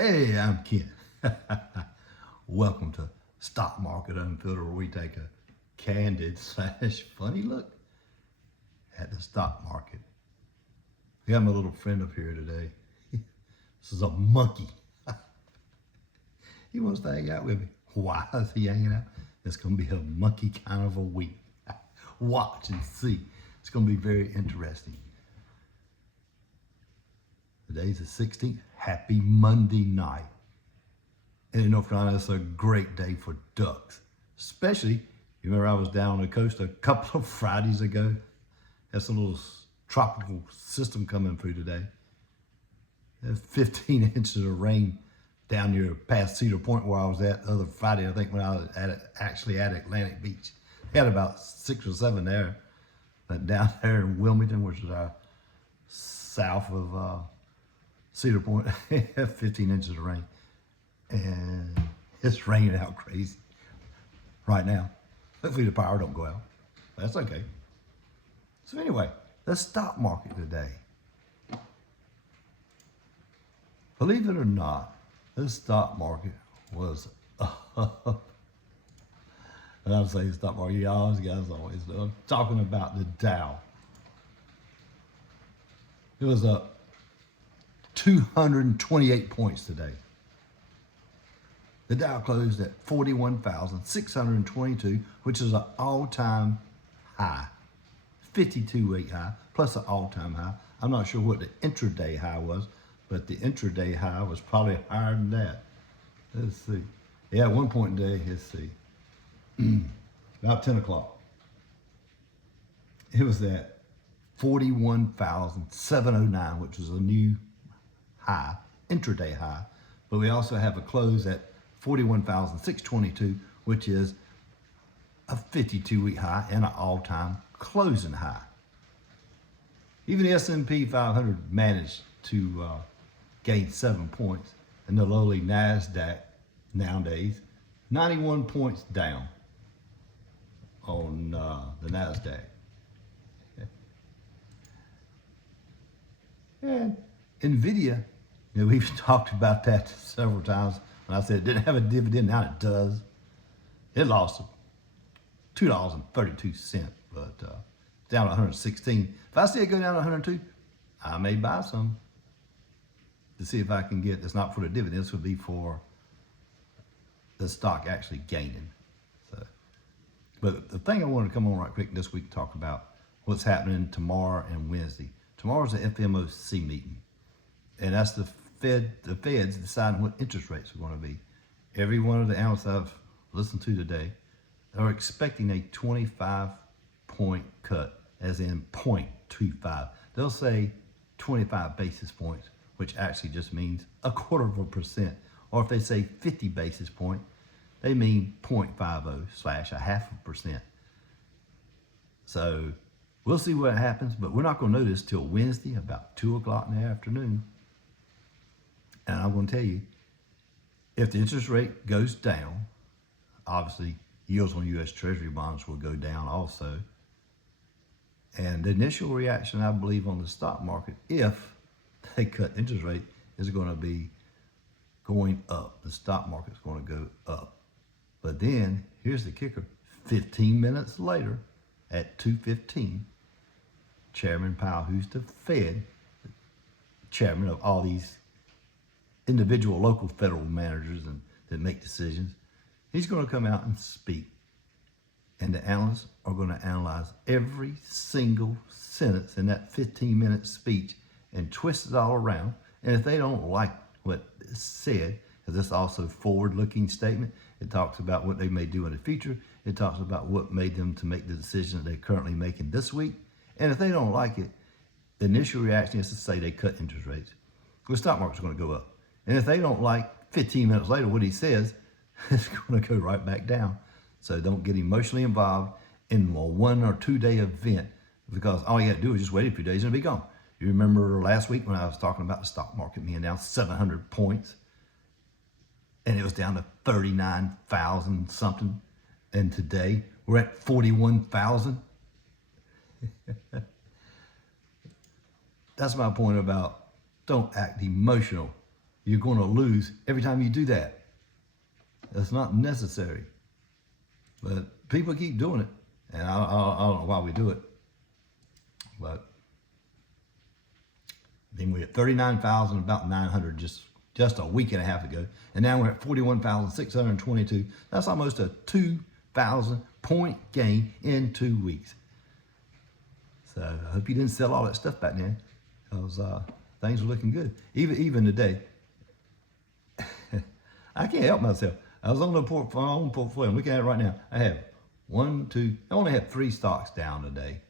Hey, I'm Ken. Welcome to Stock Market Unfiltered, where we take a candid / funny look at the stock market. We got my little friend up here today. This is a monkey. He wants to hang out with me. Why is he hanging out? It's going to be a monkey kind of a week. Watch and see. It's going to be very interesting. Today's the 16th. Happy Monday night. And in North Carolina, it's a great day for ducks. Especially, you remember I was down on the coast a couple of Fridays ago. Had some little tropical system coming through today. There's 15 inches of rain down near past Cedar Point where I was at the other Friday, I think, when I was actually at Atlantic Beach. We had about 6 or 7 there. But down there in Wilmington, which is our south of Cedar Point, 15 inches of rain. And it's raining out crazy right now. Hopefully the power don't go out. That's okay. So anyway, the stock market today. Believe it or not, this stock market was up. And I'm saying stock market, you guys always know. I'm talking about the Dow. It was up 228 points today. The Dow closed at 41,622, which is an all-time high, 52-week high, plus an all-time high. I'm not sure what the intraday high was, but the intraday high was probably higher than that. Let's see. Yeah, at one point in the day, let's see, about 10 o'clock, it was at 41,709, which was a new high, intraday high. But we also have a close at 41,622, which is a 52-week high and an all-time closing high. Even the S&P 500 managed to gain 7 points, and the lowly NASDAQ nowadays 91 points down on the NASDAQ. And NVIDIA, we've talked about that several times. When I said it didn't have a dividend, now it does. It lost $2.32, but down to 116. If I see it go down to 102, I may buy some to see if I can get. It's not for the dividend. This would be for the stock actually gaining. So, but the thing I wanted to come on right quick this week to talk about what's happening tomorrow and Wednesday. Tomorrow's the FOMC meeting, and that's the Fed's deciding what interest rates are going to be. Every one of the analysts I've listened to today are expecting a 25-point cut, as in 0.25. They'll say 25 basis points, which actually just means 0.25%. Or if they say 50 basis point, they mean 0.50 / 0.5%. So we'll see what happens, but we're not going to know this till Wednesday about 2 o'clock in the afternoon. And I'm going to tell you, if the interest rate goes down, obviously yields on U.S. Treasury bonds will go down also. And the initial reaction, I believe, on the stock market, if they cut interest rate, is going to be going up. The stock market's going to go up. But then, here's the kicker. 15 minutes later, at 2:15, Chairman Powell, who's the Fed, chairman of all these individual local federal managers and that make decisions, he's going to come out and speak. And the analysts are going to analyze every single sentence in that 15-minute speech and twist it all around. And if they don't like what is said, because it's also a forward-looking statement, it talks about what they may do in the future. It talks about what made them to make the decision that they're currently making this week. And if they don't like it, the initial reaction is to say they cut interest rates. The stock market's going to go up. And if they don't like 15 minutes later what he says, it's going to go right back down. So don't get emotionally involved in a 1 or 2 day event, because all you got to do is just wait a few days and it'll be gone. You remember last week when I was talking about the stock market being down 700 points and it was down to 39,000 something. And today we're at 41,000. That's my point about don't act emotional. you're going to lose every time you do that. That's not necessary. But people keep doing it, and I don't know why we do it. But then we're at 39,000, about 900 just a week and a half ago, and now we're at 41,622. That's almost a 2,000 point gain in 2 weeks. So I hope you didn't sell all that stuff back then, because things are looking good. Even today, I can't help myself. I was on my own portfolio. I'm looking at it right now. I have I only have 3 stocks down today.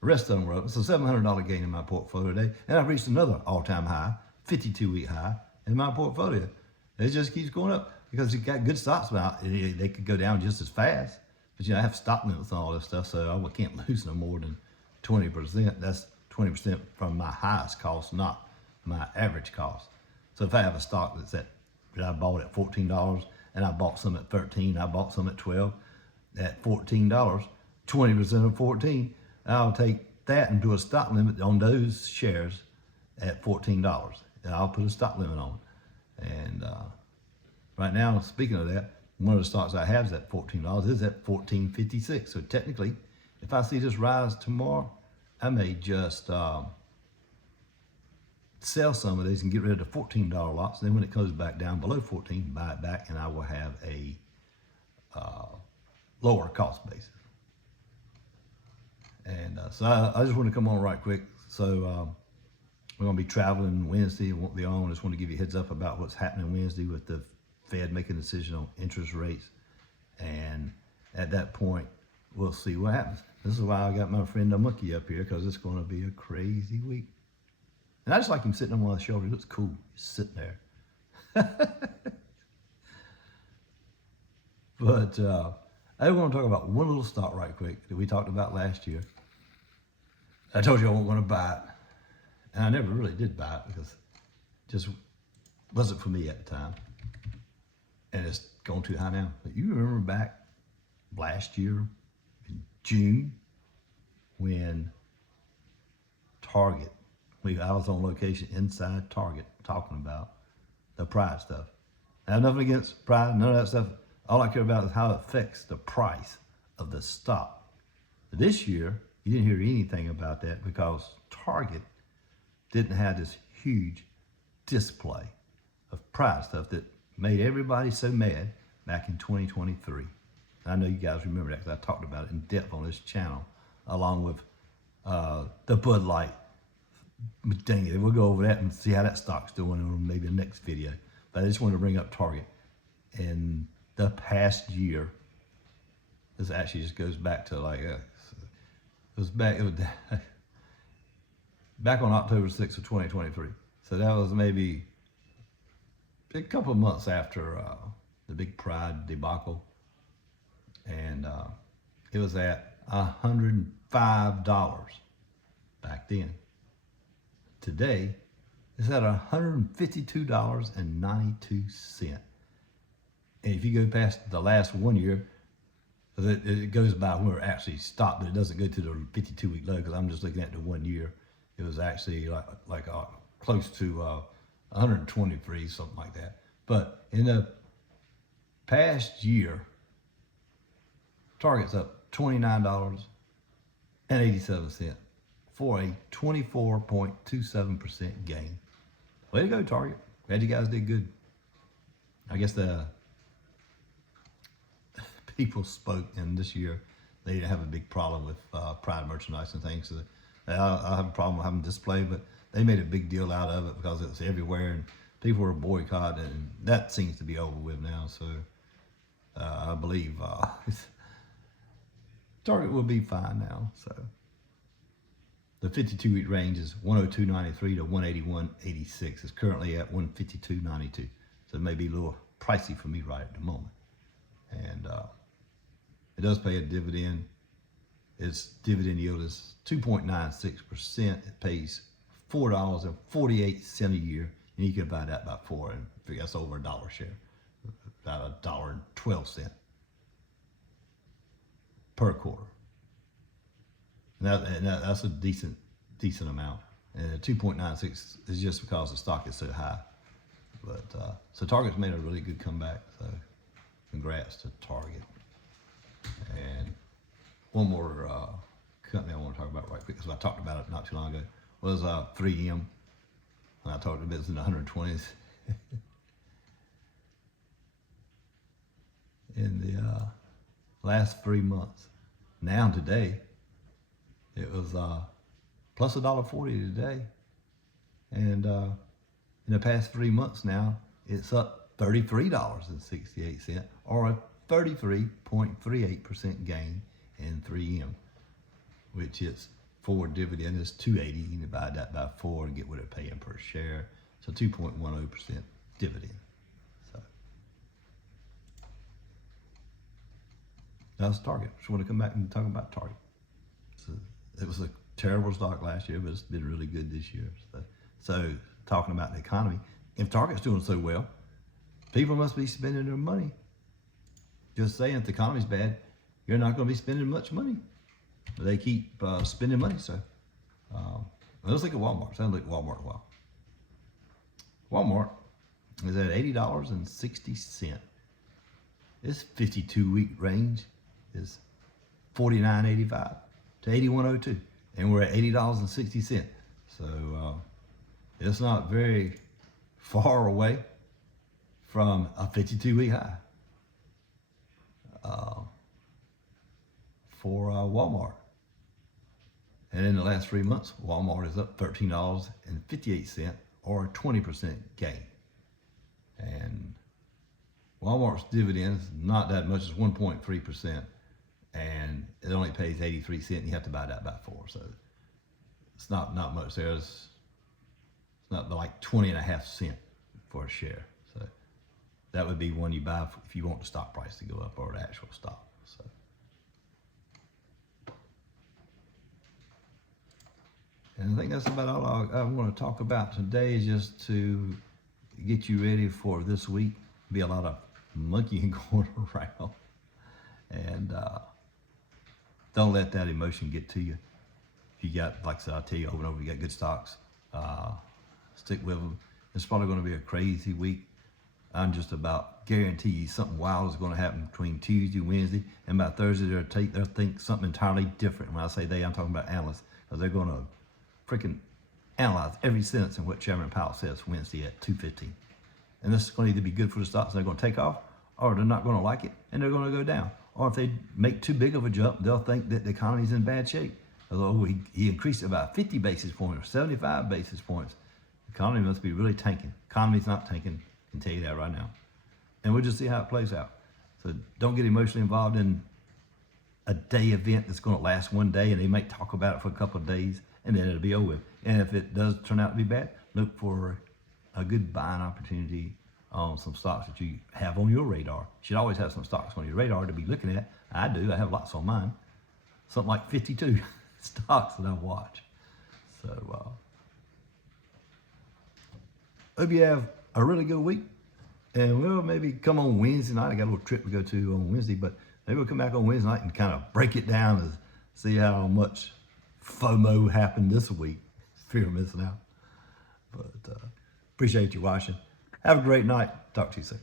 The rest of them were up. It's a $700 gain in my portfolio today. And I've reached another all-time high, 52-week high in my portfolio. It just keeps going up because you got good stocks. But they could go down just as fast. But I have stop limits on all this stuff, so I can't lose no more than 20%. That's 20% from my highest cost, not my average cost. So if I have a stock that I bought at $14 and I bought some at $13, I bought some at $12, at $14, 20% of 14, I'll take that and do a stop limit on those shares at $14. And I'll put a stop limit on it. And right now, speaking of that, one of the stocks I have is at $14, is at $14.56. So technically, if I see this rise tomorrow, I may just sell some of these and get rid of the $14 lots. Then when it comes back down below 14, buy it back, and I will have a lower cost basis. And so I just want to come on right quick. So we're going to be traveling Wednesday. It won't be on. I just want to give you a heads up about what's happening Wednesday with the Fed making a decision on interest rates. And at that point, we'll see what happens. This is why I got my friend the monkey up here, because it's going to be a crazy week. And I just like him sitting on my shoulder. He looks cool. He's sitting there. But I want to talk about one little stock right quick that we talked about last year. I told you I wasn't going to buy it. And I never really did buy it because it just wasn't for me at the time. And it's gone too high now. But you remember back last year in June when Target, I was on location inside Target talking about the Pride stuff. I have nothing against Pride, none of that stuff. All I care about is how it affects the price of the stock. This year, you didn't hear anything about that because Target didn't have this huge display of Pride stuff that made everybody so mad back in 2023. And I know you guys remember that because I talked about it in depth on this channel, along with the Bud Light. But dang it, we'll go over that and see how that stock's doing in maybe the next video. But I just wanted to bring up Target. In the past year, this actually just goes back to like, it was back on October 6th of 2023. So that was maybe a couple of months after the big Pride debacle. And it was at $105 back then. Today, it's at $152.92. And if you go past the last 1 year, it goes by where it actually stopped, but it doesn't go to the 52-week low because I'm just looking at the 1 year. It was actually like close to 123, something like that. But in the past year, Target's up $29.87 for a 24.27% gain. Way to go, Target. Glad you guys did good. I guess the people spoke, and this year they didn't have a big problem with Pride merchandise and things. So I have a problem with having display, but they made a big deal out of it because it was everywhere and people were boycotting it, and that seems to be over with now. So I believe Target will be fine now. So the 52-week range is 102.93 to 181.86. It's currently at 152.92. So it may be a little pricey for me right at the moment. And it does pay a dividend. Its dividend yield is 2.96%. It pays $4.48 a year. And you can buy that by four, and I figure that's over $1 share. About $1.12 per quarter. And that's a decent amount. And 2.96 is just because the stock is so high But so Target's made a really good comeback. So congrats to Target. And one more company I want to talk about right quick, because I talked about it not too long ago, was 3M. And I talked about it in the 120s. In the last 3 months. Now today, it was plus $1.40 today. And in the past 3 months now, it's up $33.68, or a 33.38% gain in 3M, which is forward dividend is $2.80. You can divide that by 4 and get what they're paying per share. So 2.10% dividend. So that's Target. Just want to come back and talk about Target. So it was a terrible stock last year, but it's been really good this year. So talking about the economy, if Target's doing so well, people must be spending their money. Just saying, if the economy's bad, you're not going to be spending much money. But they keep spending money. So let's look at Walmart. So let's look at Walmart a while. Walmart is at $80.60. Its 52-week range is $49.85 to $81.02, and we're at $80.60. So it's not very far away from a 52-week high for Walmart. And in the last 3 months, Walmart is up $13.58, or a 20% gain. And Walmart's dividend is not that much, it's 1.3%, and it only pays 83 cents, and you have to buy that by 4. So it's not much there. It's not like 20.5 cents for a share. So that would be one you buy if you want the stock price to go up, or the actual stock. So and I think that's about all I want to talk about today, is just to get you ready for this week. Be a lot of monkeying going around. And don't let that emotion get to you. If you got, like I said, I'll tell you over and over, you got good stocks, stick with them. It's probably going to be a crazy week. I'm just about guarantee you something wild is going to happen between Tuesday and Wednesday, and by Thursday they'll think something entirely different. When I say they, I'm talking about analysts, because they're going to freaking analyze every sentence in what Chairman Powell says Wednesday at 2:15. And this is going to either be good for the stocks, they're going to take off, or they're not going to like it and they're going to go down. Or if they make too big of a jump, they'll think that the economy's in bad shape. Although he increased it by 50 basis points or 75 basis points, the economy must be really tanking. Economy's not tanking, I can tell you that right now. And we'll just see how it plays out. So don't get emotionally involved in a day event that's going to last one day, and they might talk about it for a couple of days, and then it'll be over with. And if it does turn out to be bad, look for a good buying opportunity on some stocks that you have on your radar. You should always have some stocks on your radar to be looking at. I do. I have lots on mine. Something like 52 stocks that I watch. So hope you have a really good week. And we'll maybe come on Wednesday night. I got a little trip to go to on Wednesday, but maybe we'll come back on Wednesday night and kind of break it down and see how much FOMO happened this week. Fear of missing out. But appreciate you watching. Have a great night. Talk to you soon.